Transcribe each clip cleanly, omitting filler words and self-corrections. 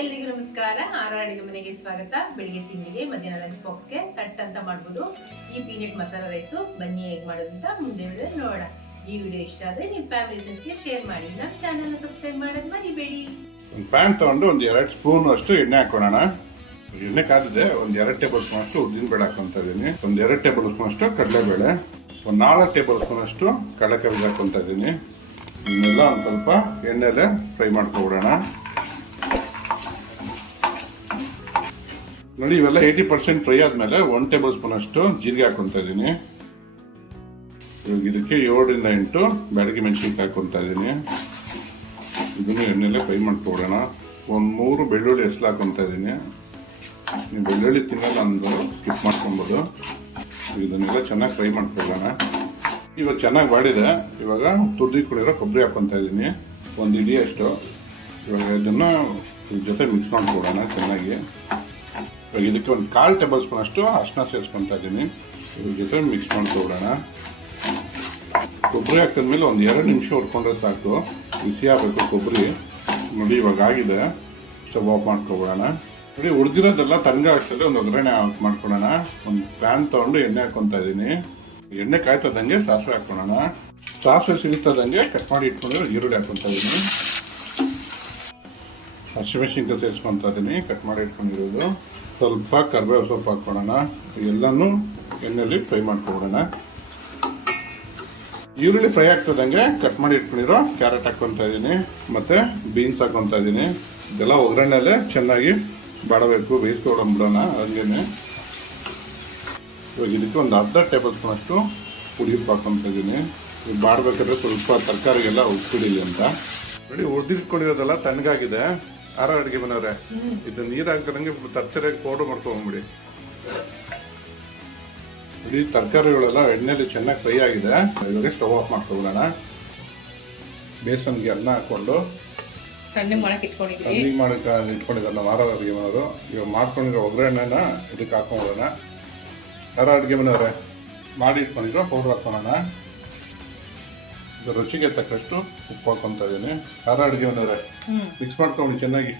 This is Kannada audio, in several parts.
ಎಲ್ರಿಗೂ ನಮಸ್ಕಾರ. ಅಡುಗೆ ಮನೆಗೆ ಸ್ವಾಗತ. ಬೆಳಿಗ್ಗೆ ತಿಂಡಿಗೆ, ಮಧ್ಯಾಹ್ನ ಲಂಚ್ ಬಾಕ್ಸ್ಗೆ ತಟ್ ಅಂತ ಮಾಡ್ಬೋದು ಈ ಪೀನಟ್ ಮಸಾಲಾ ರೈಸು. ಬನ್ನಿ ಹೇಗೆ ಮಾಡೋದು ಅಂತ ಮುಂದೆ ವಿಡಿಯೋದಲ್ಲಿ ನೋಡೋಣ. ಈ ವಿಡಿಯೋ ಇಷ್ಟ ಆದರೆ ನಿಮ್ಮ ಫ್ಯಾಮಿಲಿ ಫ್ರೆಂಡ್ಸ್ಗೆ ಶೇರ್ ಮಾಡಿ. ನಮ್ಮ ಚಾನಲ್ನ ಸಬ್ಸ್ಕ್ರೈಬ್ ಮಾಡೋದು ಮರಿಬೇಡಿ. ಒಂದು ಪ್ಯಾನ್ ತಗೊಂಡು ಒಂದು 2 ಸ್ಪೂನ್ ಅಷ್ಟು ಎಣ್ಣೆ ಹಾಕೋಣ. ಎಣ್ಣೆ ಕಾದಿದೆ. ಒಂದು 2 ಟೇಬಲ್ ಸ್ಪೂನ್ ಅಷ್ಟು ಉದ್ದಿನಬೇಳೆ ಹಾಕೊತಾ ಇದ್ದೀನಿ. ಒಂದು 2 ಟೇಬಲ್ ಸ್ಪೂನ್ ಅಷ್ಟು ಕಡಲೆಬೇಳೆ, ಒಂದು 4 ಟೇಬಲ್ ಸ್ಪೂನ್ ಅಷ್ಟು ಕಡಲೆಕಾಯಿ ಹಾಕೊತಾ ಇದ್ದೀನಿ. ಇದನ್ನೆಲ್ಲ ಒಂದು ಸ್ವಲ್ಪ ಎಣ್ಣೆಲೆ ಫ್ರೈ ಮಾಡ್ಕೊಬಿಡೋಣ. ನೋಡಿ, ಇವೆಲ್ಲ 80% ಫ್ರೈ ಆದ್ಮೇಲೆ 1 ಟೇಬಲ್ ಸ್ಪೂನ್ ಅಷ್ಟು ಜೀರಿಗೆ ಹಾಕೊತಾ ಇದ್ದೀನಿ. ಇವಾಗ ಇದಕ್ಕೆ 7 ರಿಂದ 8 ಬ್ಯಾಡಗಿ ಮೆಣಸಿನಕಾಯಿ ಹಾಕೊತಾ ಇದ್ದೀನಿ. ಇದನ್ನು ಎಣ್ಣೆಲೆ ಫ್ರೈ ಮಾಡ್ಕೊಬಿಡೋಣ. ಒಂದು 3 ಬೆಳ್ಳುಳ್ಳಿ ಹೆಸರು ಹಾಕೊತಾ ಇದ್ದೀನಿ. ನೀವು ಬೆಳ್ಳುಳ್ಳಿ ತಿನ್ನಲ್ಲ ಅಂದು ಸ್ಕಿಪ್ ಮಾಡ್ಕೊಬೋದು. ಇದನ್ನೆಲ್ಲ ಚೆನ್ನಾಗಿ ಫ್ರೈ ಮಾಡ್ಕೊಬೋಣ. ಇವಾಗ ಚೆನ್ನಾಗಿ ಬಾಡಿದೆ. ಇವಾಗ ತುರಿದಿಟ್ಕೊಂಡಿರೋ ಕೊಬ್ಬರಿ ಹಾಕೊತಾ ಇದ್ದೀನಿ, ಒಂದು ಇಡಿ ಅಷ್ಟು. ಇವಾಗ ಇದನ್ನು ಜೊತೆ ಮಿಕ್ಸ್ ಮಾಡ್ಕೊಬೋಣ ಚೆನ್ನಾಗಿ. ಇವಾಗ ಇದಕ್ಕೆ ಒಂದು 1/4 ಟೇಬಲ್ ಸ್ಪೂನ್ ಅಷ್ಟು ಅರಿಶಿನ ಸೇರಿಸ್ಕೊತಾ ಇದ್ದೀನಿ. ಇದ್ರ ಜೊತೆ ಮಿಕ್ಸ್ ಮಾಡ್ಕೊಬಿಡೋಣ. ಕೊಬ್ಬರಿ ಹಾಕಿದ್ಮೇಲೆ ಒಂದು 2 ನಿಮಿಷ ಹುರ್ಕೊಂಡ್ರೆ ಸಾಕು. ಬಿಸಿ ಆಗಬೇಕು ಕೊಬ್ಬರಿ. ನೋಡಿ, ಇವಾಗ ಆಗಿದೆ. ಸ್ಟವ್ ಆಫ್ ಮಾಡ್ಕೊಬಿಡೋಣ. ನೋಡಿ, ಉಳಿದಿರೋದೆಲ್ಲ ತಣ್ಣಗೆ ಅಷ್ಟರಲ್ಲಿ ಒಂದು ಒಗ್ಗರಣೆ ಮಾಡ್ಕೊಳೋಣ. ಒಂದು ಪ್ಯಾನ್ ತೊಗೊಂಡು ಎಣ್ಣೆ ಹಾಕೊತಾ ಇದ್ದೀನಿ. ಎಣ್ಣೆ ಕಾಯ್ತದಂಗೆ ಸಾಸಿವೆ ಹಾಕೋಣ. ಸಾಸಿವೆ ಸಿಗುತ್ತದಂಗೆ ಕಟ್ ಮಾಡಿ ಇಟ್ಕೊಂಡು ಈರುಳ್ಳಿ ಹಾಕೊತಾ ಇದ್ದೀನಿ. ಹಸಿಮೆಣಸಿನಕಾಯಿ ಸೇರಿಸ್ಕೊತಾ ಇದ್ದೀನಿ, ಕಟ್ ಮಾಡಿ ಇಟ್ಕೊಂಡಿರೋದು. ಸ್ವಲ್ಪ ಕರಿಬೇವು ಸೊಪ್ಪು ಹಾಕೋಣ. ಎಲ್ಲನೂ ಎಣ್ಣೆಯಲ್ಲಿ ಫ್ರೈ ಮಾಡ್ಕೊಬಿಡೋಣ. ಈರುಳ್ಳಿ ಫ್ರೈ ಆಗ್ತದಂಗೆ ಕಟ್ ಮಾಡಿ ಇಟ್ಕೊಂಡಿರೋ ಕ್ಯಾರೆಟ್ ಹಾಕೊತಾ ಇದ್ದೀನಿ, ಮತ್ತು ಬೀನ್ಸ್ ಹಾಕೊತಾ ಇದ್ದೀನಿ. ಇದೆಲ್ಲ ಒಗ್ಗರಣೆಯಲ್ಲೇ ಚೆನ್ನಾಗಿ ಬಾಡಬೇಕು, ಬೇಯಿಸ್ಕೊಬಿಡೋಣ. ಹಂಗೇನೆ ಇವಾಗ ಇದಕ್ಕೆ ಒಂದು 1/2 ಟೇಬಲ್ ಸ್ಪೂನ್ ಅಷ್ಟು ಪುಡಿ ಉಪ್ಪು ಹಾಕೊತಾ ಇದ್ದೀನಿ. ಈಗ ಬಾಡಬೇಕಾದ್ರೆ ಸ್ವಲ್ಪ ತರಕಾರಿಗೆಲ್ಲ ಉಪ್ಪು ಹಿಡೀಲಿ ಅಂತ. ನೋಡಿ, ಉಳಿದಿಟ್ಕೊಂಡಿರೋದೆಲ್ಲ ತಣ್ಣಗಾಗಿದೆ. ಅಡುಗೆ ಮನೆಯವ್ರೆ, ಇದು ನೀರು ಹಾಕ್ದಂಗೆ ತರಕಾರಿಯಾಗಿ ಪೌಡರ್ ಮಾಡ್ಕೊಂಡ್ಬಿಡಿ. ಇಡೀ ತರಕಾರಿಗಳೆಲ್ಲ ಎಣ್ಣೆಲಿ ಚೆನ್ನಾಗಿ ಫ್ರೈ ಆಗಿದೆ. ಇವಾಗ ಸ್ಟವ್ ಆಫ್ ಮಾಡ್ಕೊಬಿಡೋಣ. ಬೇಸನ್ಗೆ ಅನ್ನ ಹಾಕೊಂಡು ತಣ್ಣಗೆ ಮಾಡಕ್ಕೆ ಇಟ್ಕೊಂಡಿದ್ದಾರೆ ನಮ್ಮ ಅಡುಗೆ ಮನೆಯವರು. ಇವಾಗ ಮಾಡ್ಕೊಂಡಿರೋ ಒಗ್ಗರಣೆನ ಇದಕ್ಕೆ ಹಾಕೊಂಡ್ಬಿಡೋಣ. ಅಡುಗೆ ಮನೆಯವ್ರೆ, ಮಾಡಿ ಇಟ್ಕೊಂಡಿರೋ ಪೌಡರ್ ಹಾಕೋಣ. ಇದು ರುಚಿಗೆ ತಕ್ಕಷ್ಟು ಉಪ್ಪು ಹಾಕೊತಾ ಇದ್ದೀನಿ. ಅಡುಗೆ ಮನೆಯವ್ರೆ, ಮಿಕ್ಸ್ ಮಾಡ್ಕೊಂಡು ಚೆನ್ನಾಗಿ.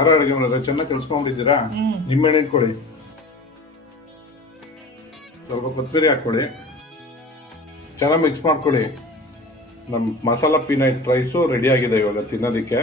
ಅಡುಗೆ ಮನೆಯವ್ರೆ, ಚೆನ್ನಾಗಿ ಕಲ್ಸ್ಕೊಂಡಿದ್ದೀರಾ? ನಿಂಬೆಹಣ್ಣು ಇಟ್ಕೊಳ್ಳಿ, ಸ್ವಲ್ಪ ಕೊತ್ತಂಬರಿ ಹಾಕೊಳ್ಳಿ, ಚೆನ್ನಾಗಿ ಮಿಕ್ಸ್ ಮಾಡ್ಕೊಳ್ಳಿ. ನಮ್ಮ ಮಸಾಲಾ ಪೀನಟ್ ರೈಸು ರೆಡಿ ಆಗಿದೆ ಇವಾಗ ತಿನ್ನೋದಕ್ಕೆ.